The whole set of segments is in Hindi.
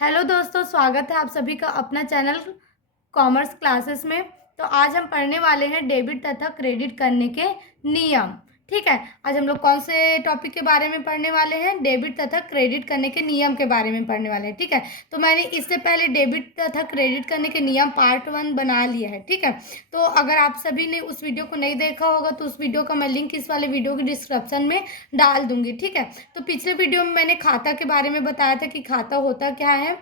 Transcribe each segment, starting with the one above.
हेलो दोस्तों, स्वागत है आप सभी का अपना चैनल कॉमर्स क्लासेस में। तो आज हम पढ़ने वाले हैं डेबिट तथा क्रेडिट करने के नियम। ठीक है, आज हम लोग कौन से टॉपिक के बारे में पढ़ने वाले हैं? डेबिट तथा क्रेडिट करने के नियम के बारे में पढ़ने वाले हैं। ठीक है, तो मैंने इससे पहले डेबिट तथा क्रेडिट करने के नियम पार्ट 1 बना लिया है। ठीक है, तो अगर आप सभी ने उस वीडियो को नहीं देखा होगा तो उस वीडियो का मैं लिंक इस वाले वीडियो की डिस्क्रिप्शन में डाल दूंगी। ठीक है, तो पिछले वीडियो में मैंने खाता के बारे में बताया था कि खाता होता क्या है।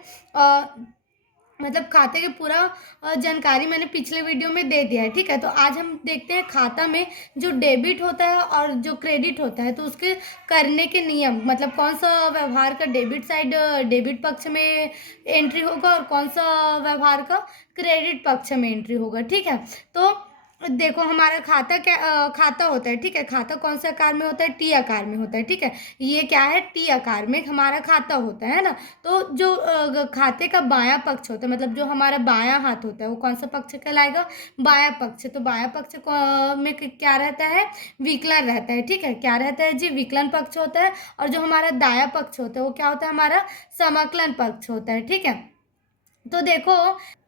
मतलब खाते की पूरा जानकारी मैंने पिछले वीडियो में दे दिया है। ठीक है, तो आज हम देखते हैं खाता में जो डेबिट होता है और जो क्रेडिट होता है तो उसके करने के नियम, मतलब कौन सा व्यवहार का डेबिट साइड डेबिट पक्ष में एंट्री होगा और कौन सा व्यवहार का क्रेडिट पक्ष में एंट्री होगा। ठीक है, तो देखो हमारा खाता क्या खाता होता है। ठीक है, खाता कौन से आकार में होता है? टी आकार में होता है। ठीक है, ये क्या है? टी आकार में हमारा खाता होता है ना। तो जो खाते का बायां पक्ष होता है, मतलब जो हमारा बायां हाथ होता है, वो कौन सा पक्ष कहलाएगा? बायां पक्ष। तो बायां पक्ष में क्या रहता है? विकलन रहता है। ठीक है, क्या रहता है जी? विकलन पक्ष होता है। और जो हमारा दायां पक्ष होता है वो क्या होता है? हमारा समाकलन पक्ष होता है। ठीक है, तो देखो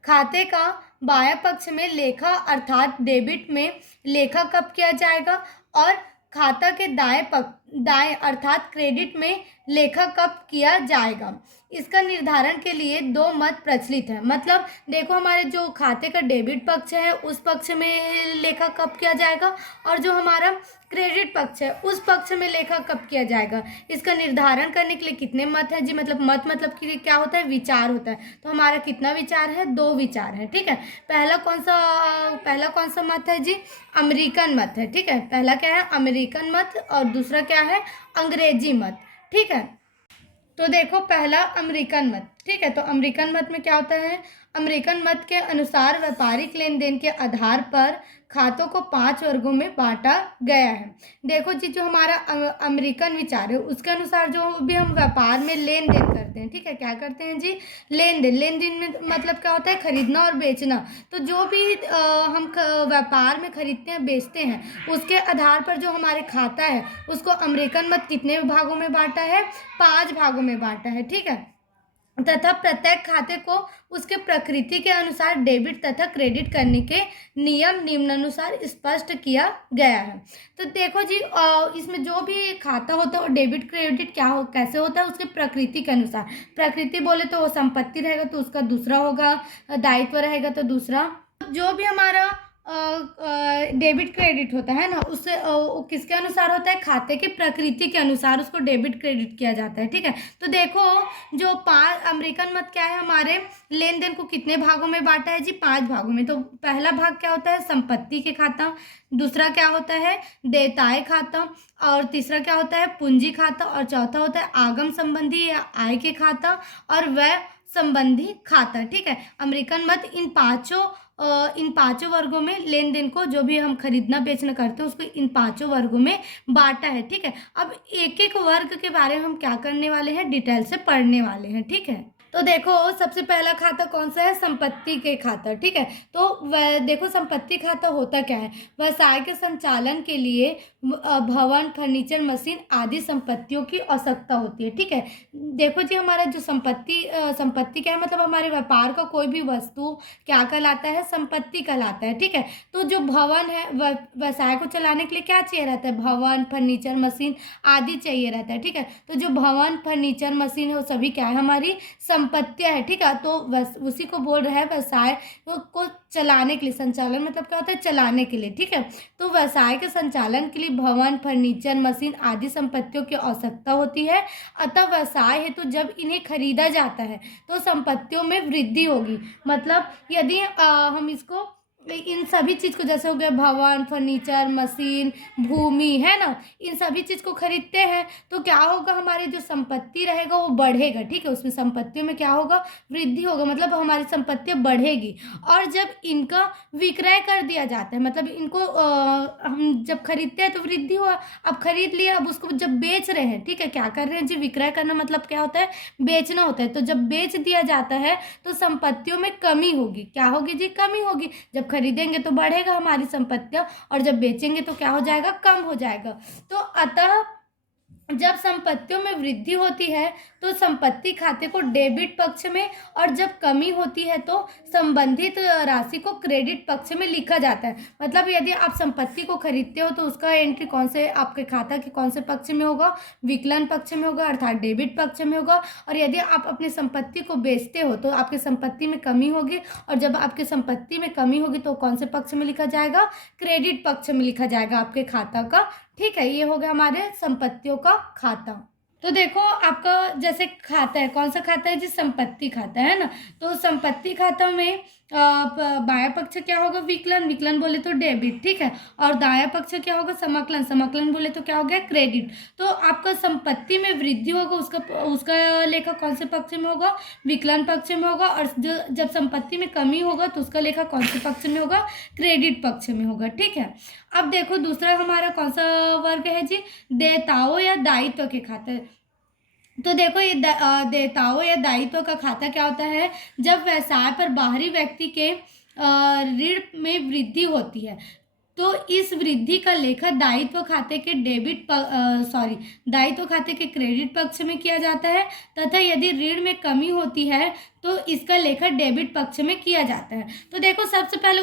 खाते का बायां पक्ष में लेखा अर्थात डेबिट में लेखा कब किया जाएगा और खाता के दाएं अर्थात क्रेडिट में लेखा कब किया जाएगा। इसका निर्धारण के लिए दो मत प्रचलित है। मतलब देखो हमारे जो खाते का डेबिट पक्ष है उस पक्ष में लेखा कब किया जाएगा और जो हमारा क्रेडिट पक्ष है उस पक्ष में लेखा कब किया जाएगा, इसका निर्धारण करने के लिए कितने मत है जी? मतलब मत मतलब कि क्या होता है? विचार होता है। तो हमारा कितना विचार है? दो विचार है। ठीक है, पहला कौन सा मत है जी? अमेरिकन मत है। ठीक है, पहला क्या है? अमेरिकन मत और दूसरा क्या है? अंग्रेजी मत। ठीक है, तो देखो पहला अमेरिकन मत। ठीक है, तो अमेरिकन मत में क्या होता है? अमेरिकन मत के अनुसार व्यापारिक लेन देन के आधार पर खातों को 5 वर्गों में बांटा गया है। देखो जी, जो हमारा अमेरिकन विचार है उसके अनुसार जो भी हम व्यापार में लेन देन करते हैं, ठीक है, क्या करते हैं जी? लेन देन में मतलब क्या होता है? खरीदना और बेचना। तो जो भी हम व्यापार में खरीदते हैं बेचते हैं उसके आधार पर जो हमारे खाता है उसको अमेरिकन मत कितने भागों में बांटा है? 5 भागों में बांटा है। ठीक है, तथा प्रत्येक खाते को उसके प्रकृति के अनुसार डेबिट तथा क्रेडिट करने के नियम निम्नानुसार स्पष्ट किया गया है। तो देखो जी, इसमें जो भी खाता होता है और डेबिट क्रेडिट कैसे होता है? उसके प्रकृति के अनुसार। प्रकृति बोले तो वो संपत्ति रहेगा तो उसका दूसरा होगा, दायित्व रहेगा तो दूसरा। जो भी हमारा डेबिट क्रेडिट होता है ना उससे किसके अनुसार होता है? खाते की प्रकृति के अनुसार उसको डेबिट क्रेडिट किया जाता है। ठीक है, तो देखो जो 5 अमेरिकन मत क्या है? हमारे लेन देन को कितने भागों में बांटा है जी? 5 भागों में। तो पहला भाग क्या होता है? संपत्ति के खाता। दूसरा क्या होता है? देयताय खाता। और तीसरा क्या होता है? पूंजी खाता। और चौथा होता है आगम संबंधी या आय के खाता और व्यय संबंधी खाता। ठीक है, अमेरिकन मत इन पांचों वर्गों में लेन देन को, जो भी हम खरीदना बेचना करते हैं उसको इन पांचों वर्गों में बांटा है। ठीक है, अब एक एक वर्ग के बारे में हम क्या करने वाले हैं? डिटेल से पढ़ने वाले हैं। ठीक है, तो देखो सबसे पहला खाता कौन सा है? संपत्ति के खाता। ठीक है, तो देखो संपत्ति खाता होता क्या है? व्यवसाय के संचालन के लिए भवन, फर्नीचर, मशीन आदि संपत्तियों की आवश्यकता होती है। ठीक है, देखो जी हमारा जो संपत्ति क्या है? मतलब हमारे व्यापार का कोई भी वस्तु क्या कहलाता है? संपत्ति कहलाता है। ठीक है, तो जो भवन है व्यवसाय को चलाने के लिए क्या चाहिए रहता है? भवन, फर्नीचर, मशीन आदि चाहिए रहता है। ठीक है, तो जो भवन, फर्नीचर, मशीन है वो सभी क्या है? हमारी संपत्तियां है। ठीक है, तो उसी को बोल रहा है व्यवसाय को चलाने के लिए। संचालन मतलब क्या होता है? चलाने के लिए। ठीक है, तो व्यवसाय के संचालन के लिए भवन, फर्नीचर, मशीन आदि संपत्तियों की आवश्यकता होती है। अतः व्यवसाय है तो जब इन्हें खरीदा जाता है तो संपत्तियों में वृद्धि होगी। मतलब यदि हम इसको इन सभी चीज को, जैसे हो गया भवन, फर्नीचर, मशीन, भूमि, है ना, इन सभी चीज को खरीदते हैं तो क्या होगा? हमारी जो संपत्ति रहेगा वो बढ़ेगा। ठीक है, उसमें संपत्तियों में क्या होगा? वृद्धि होगा, मतलब हमारी संपत्तियां बढ़ेगी। और जब इनका विक्रय कर दिया जाता है, मतलब इनको हम जब खरीदते हैं तो वृद्धि हुआ। अब खरीद लिया, अब उसको जब बेच रहे हैं, ठीक है, क्या कर रहे हैं जी? विक्रय करना मतलब क्या होता है? बेचना होता है। तो जब बेच दिया जाता है तो संपत्तियों में कमी होगी। क्या होगी जी? कमी होगी। जब खरीदेंगे तो बढ़ेगा हमारी संपत्तियां और जब बेचेंगे तो क्या हो जाएगा? कम हो जाएगा। तो अतः जब संपत्तियों में वृद्धि होती है तो संपत्ति खाते को डेबिट पक्ष में, और जब कमी होती है तो संबंधित राशि को क्रेडिट पक्ष में लिखा जाता है। मतलब यदि आप संपत्ति को खरीदते हो तो उसका एंट्री कौन से आपके खाता के कौन से पक्ष में होगा, विकलन पक्ष में होगा, अर्थात डेबिट पक्ष में होगा। और यदि आप अपनी संपत्ति को बेचते हो तो आपकी संपत्ति में कमी होगी, और जब आपकी संपत्ति में कमी होगी तो कौन से पक्ष में लिखा जाएगा, क्रेडिट पक्ष में लिखा जाएगा आपके खाता का। ठीक है, ये हो गया हमारे संपत्तियों का खाता। तो देखो आपका जैसे खाता है, कौन सा खाता है जी, संपत्ति खाता है ना। तो संपत्ति खाता में बायां पक्ष क्या होगा, विकलन, विकलन बोले तो डेबिट, ठीक है। और दायां पक्ष क्या होगा, समकलन, समकलन बोले तो क्या हो गया, क्रेडिट। तो आपका संपत्ति में वृद्धि होगा, उसका लेखा कौन से पक्ष में होगा, विकलन पक्ष में होगा। और जब संपत्ति में कमी होगा तो उसका लेखा कौन से पक्ष में होगा, क्रेडिट पक्ष में होगा। ठीक है, अब देखो दूसरा हमारा कौन सा वर्ग है जी, देयताओं या दायित्व के खाते। तो देखो ये देयताओं या दायित्व का खाता क्या होता है, जब व्यवसाय पर बाहरी व्यक्ति के ऋण में वृद्धि होती है तो इस वृद्धि का लेखा दायित्व खाते के दायित्व खाते के क्रेडिट पक्ष में किया जाता है, तथा यदि ऋण में कमी होती है तो इसका लेखा डेबिट पक्ष में किया जाता है। तो देखो सबसे पहले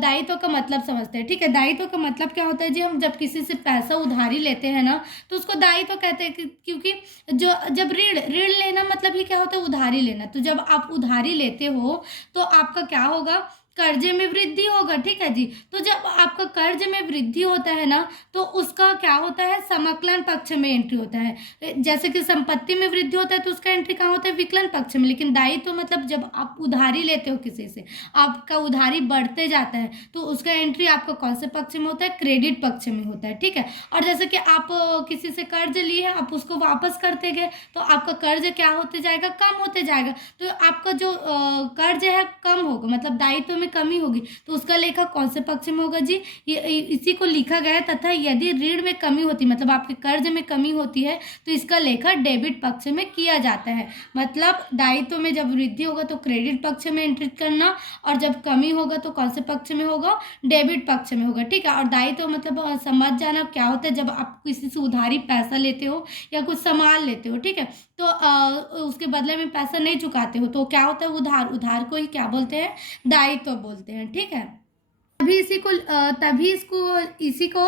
दायित्व का मतलब समझते हैं। ठीक है, दायित्व का मतलब क्या होता है जी, हम जब किसी से पैसा उधारी लेते हैं ना तो उसको दायित्व कहते हैं, क्योंकि जब ऋण लेना मतलब ही क्या होता है, उधारी लेना। तो जब आप उधारी लेते हो तो आपका क्या होगा, कर्जे में वृद्धि होगा। ठीक है जी, तो जब आपका कर्ज में वृद्धि होता है ना तो उसका क्या होता है, समकलन पक्ष में एंट्री होता है। जैसे कि संपत्ति में वृद्धि होता है तो उसका एंट्री कहाँ होता है, विकलन पक्ष में। लेकिन दायित्व मतलब जब आप उधारी लेते हो किसी से, आपका उधारी बढ़ते जाता है तो उसका एंट्री आपका कौन से पक्ष में होता है, क्रेडिट पक्ष में होता है। ठीक है, और जैसे कि आप किसी से कर्ज लिए हैं, आप उसको वापस करते गए तो आपका कर्ज क्या होते जाएगा, कम होते जाएगा। तो आपका जो कर्ज है कम होगा, मतलब दायित्व में कमी होगी, तो उसका लेखा कौन से पक्ष में होगा जी, इसी को लिखा गया है। तथा यदि ऋण में कमी होती, मतलब आपके कर्ज में कमी होती है तो इसका लेखा डेबिट पक्ष में किया जाता है। मतलब दायित्व में जब वृद्धि होगा तो क्रेडिट पक्ष में एंट्री करना, और जब कमी होगा तो कौन से पक्ष में होगा, डेबिट पक्ष में होगा। ठीक है, और दायित्व मतलब समझ जाना क्या होता है, जब आप किसी से उधारी पैसा लेते हो या कुछ सामान लेते हो, ठीक है, तो उसके बदले में पैसा नहीं चुकाते हो तो क्या होता है, उधार को ही क्या बोलते हैं, दायित्व बोलते हैं। ठीक है, तभी इसी को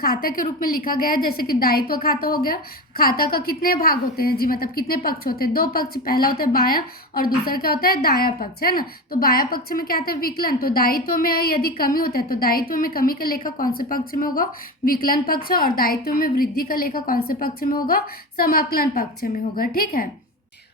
खाता के रूप में लिखा गया है। जैसे कि दायित्व खाता हो गया, खाता का कितने भाग होते हैं जी, मतलब कितने पक्ष होते हैं, दो पक्ष। पहला होता है बायां और दूसरा क्या होता है, दायां पक्ष, है ना। तो बायां पक्ष में क्या आता है, विकलन। तो दायित्व में यदि कमी होता है तो दायित्व में कमी का लेखा कौन से पक्ष में होगा, विकलन पक्ष। और दायित्व में वृद्धि का लेखा कौन से पक्ष में होगा, समाकलन पक्ष में होगा। ठीक है,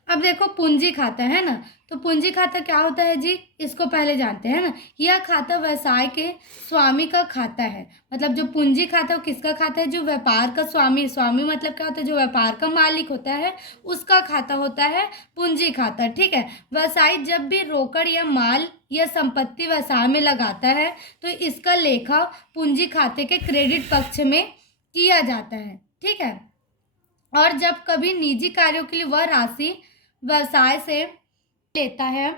अब देखो पूंजी खाता है ना। तो पूंजी खाता क्या होता है जी, इसको पहले जानते हैं ना। यह खाता व्यवसाय के स्वामी का खाता है। मतलब जो पूंजी खाता है वो किसका खाता है, जो व्यापार का स्वामी मतलब क्या होता है, जो व्यापार का मालिक होता है उसका खाता होता है पूंजी खाता। ठीक है, व्यवसाय जब भी रोकड़ या माल या संपत्ति व्यवसाय में लगाता है तो इसका लेखा पूंजी खाते के क्रेडिट पक्ष में किया जाता है। ठीक है, और जब कभी निजी कार्यों के लिए वह राशि व्यवसाय से लेता है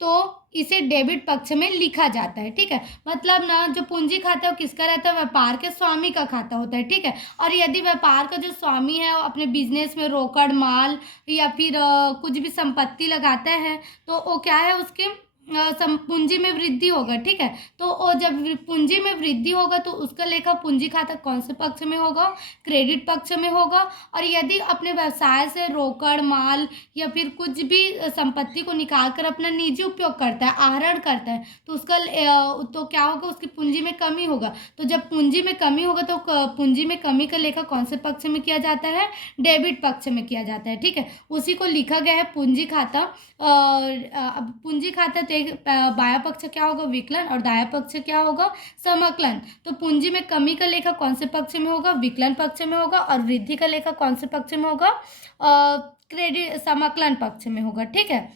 तो इसे डेबिट पक्ष में लिखा जाता है। ठीक है, मतलब ना जो पूंजी खाता है वो किसका रहता है, व्यापार के स्वामी का खाता होता है। ठीक है, और यदि व्यापार का जो स्वामी है वो अपने बिजनेस में रोकड़ माल या फिर कुछ भी संपत्ति लगाता है तो वो क्या है, उसके पूंजी में वृद्धि होगा। ठीक है, तो जब पूंजी में वृद्धि होगा तो उसका लेखा पूंजी खाता कौन से पक्ष में होगा, क्रेडिट पक्ष में होगा। और यदि अपने व्यवसाय से रोकड़ माल या फिर कुछ भी संपत्ति को निकाल कर अपना निजी उपयोग करता है, आहरण करता है, तो उसका तो क्या होगा, उसकी पूंजी में कमी होगा। तो जब पूंजी में कमी होगा तो पूंजी में कमी का लेखा कौन से पक्ष में किया जाता है, डेबिट पक्ष में किया जाता है। ठीक है, उसी को लिखा गया है पूंजी खाता। अब पूंजी खाता तो बायां पक्ष क्या होगा, विकलन, और दायां पक्ष क्या होगा, समकलन। तो पूंजी में कमी का लेखा कौन से पक्ष में होगा, विकलन पक्ष में होगा। और वृद्धि का लेखा कौन से पक्ष में होगा, क्रेडिट समकलन पक्ष में होगा। ठीक है,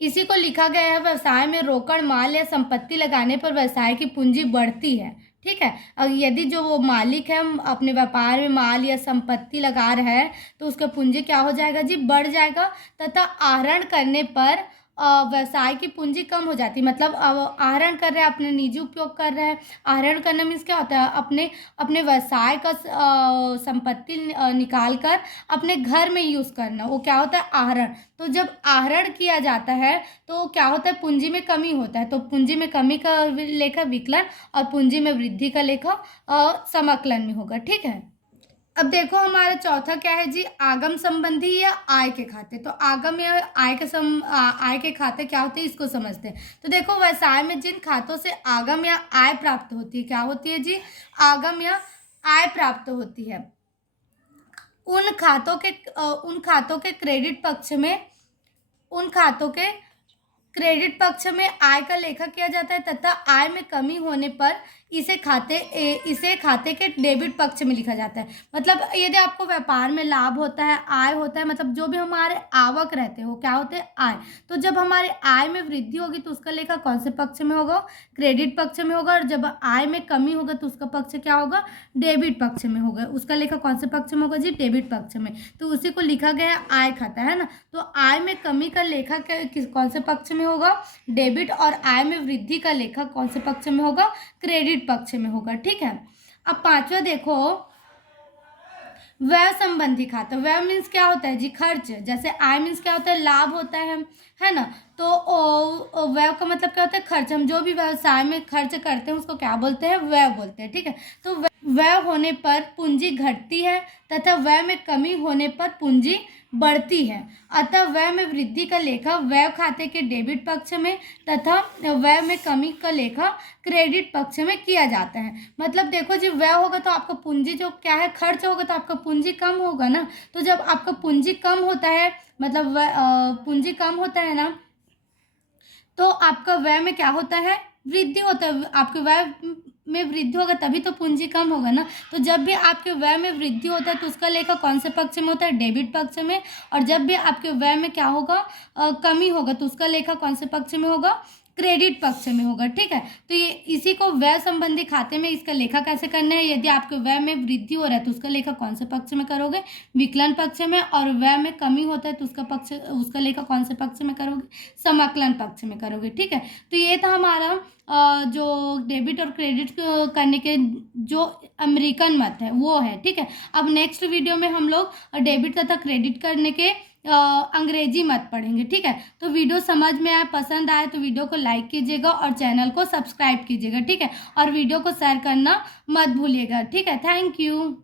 इसी को लिखा गया है व्यवसाय में रोकड़ माल या संपत्ति लगाने पर व्यवसाय की पूंजी बढ़ती है। ठीक है, यदि जो वो मालिक है अपने व्यापार में माल या संपत्ति लगा रहा है तो उसका पूंजी क्या हो जाएगा जी, बढ़ जाएगा। तथा आहरण करने पर व्यवसाय की पूंजी कम हो जाती है, मतलब आहरण कर रहे हैं, अपने निजी उपयोग कर रहे हैं। आहरण करना मीन्स क्या होता है, अपने अपने व्यवसाय का संपत्ति निकाल कर अपने घर में यूज़ करना, वो क्या होता है, आहरण। तो जब आहरण किया जाता है तो क्या होता है, पूंजी में कमी होता है। तो पूंजी में कमी का लेखा विकलन और पूंजी में वृद्धि का लेखा समाकलन में होगा। ठीक है, अब देखो हमारा चौथा क्या है जी, आगम संबंधी या आय के खाते। तो आगम या आय के खाते क्या होते हैं, इसको समझते हैं। तो देखो, व्यवसाय में जिन खातों से आगम या आय प्राप्त होती है, क्या होती है जी, आगम या आय प्राप्त होती है, उन खातों के क्रेडिट पक्ष में, उन खातों के क्रेडिट पक्ष में आय का लेखा किया जाता है, तथा आय में कमी होने पर इसे खाते के डेबिट पक्ष में लिखा जाता है। मतलब यदि आपको व्यापार में लाभ होता है, आय होता है, मतलब जो भी हमारे आवक रहते हैं वो क्या होते हैं, आय। तो जब हमारे आय में वृद्धि होगी तो उसका लेखा कौन से पक्ष में होगा, क्रेडिट पक्ष में होगा। और जब आय में कमी होगा तो उसका पक्ष क्या होगा, डेबिट पक्ष में होगा। उसका लेखा कौन से पक्ष में होगा जी, डेबिट पक्ष में। तो उसी को लिखा गया है आय खाता, है ना। तो आय में कमी का लेखा कौन से पक्ष में होगा, डेबिट। और आय में वृद्धि का लेखा कौन से पक्ष में होगा, क्रेडिट पक्ष में होगा। ठीक है, अब पांचवा देखो, व्यय संबंधी खाता। व्यय मीन्स क्या होता है जी, खर्च। जैसे आय मीन्स क्या होता है, लाभ होता है ना। तो व्यय का मतलब क्या होता है, खर्च। हम जो भी व्यवसाय में खर्च करते हैं उसको क्या बोलते हैं, व्यय बोलते हैं। ठीक है, तो व्यय होने पर पूंजी घटती है तथा व्यय में कमी होने पर पूंजी बढ़ती है। अतः व्यय में वृद्धि का लेखा व्यय खाते के डेबिट पक्ष में तथा व्यय में कमी का लेखा क्रेडिट पक्ष में किया जाता है। मतलब देखो जी, व्यय होगा तो आपका पूंजी जो क्या है, खर्च होगा तो आपका पूंजी कम होगा ना। तो जब आपका पूंजी कम होता है, मतलब पूंजी कम होता है ना, तो आपका व्यय में क्या होता है, वृद्धि होता है। आपके व्यय में वृद्धि होगा तभी तो पूंजी कम होगा ना। तो जब भी आपके व्यय में वृद्धि होता है तो उसका लेखा कौन से पक्ष में होता है, डेबिट पक्ष में। और जब भी आपके व्यय में क्या होगा, कमी होगा, तो उसका लेखा कौन से पक्ष में होगा, क्रेडिट पक्ष में होगा। ठीक है, तो ये इसी को व्यय संबंधी खाते में इसका लेखा कैसे करना है, यदि आपके व्यय में वृद्धि हो रहा है तो उसका लेखा कौन से पक्ष में करोगे, विकलन पक्ष में। और व्यय में कमी होता है तो उसका लेखा कौन से पक्ष में करोगे, समाकलन पक्ष में करोगे। ठीक है, तो ये था हमारा जो डेबिट और क्रेडिट करने के जो अमेरिकन मत है वो है। ठीक है, अब नेक्स्ट वीडियो में हम लोग डेबिट तथा क्रेडिट करने के अंग्रेजी मत पढ़ेंगे। ठीक है, तो वीडियो समझ में आए, पसंद आए तो वीडियो को लाइक कीजिएगा और चैनल को सब्सक्राइब कीजिएगा। ठीक है, और वीडियो को शेयर करना मत भूलिएगा। ठीक है, थैंक यू।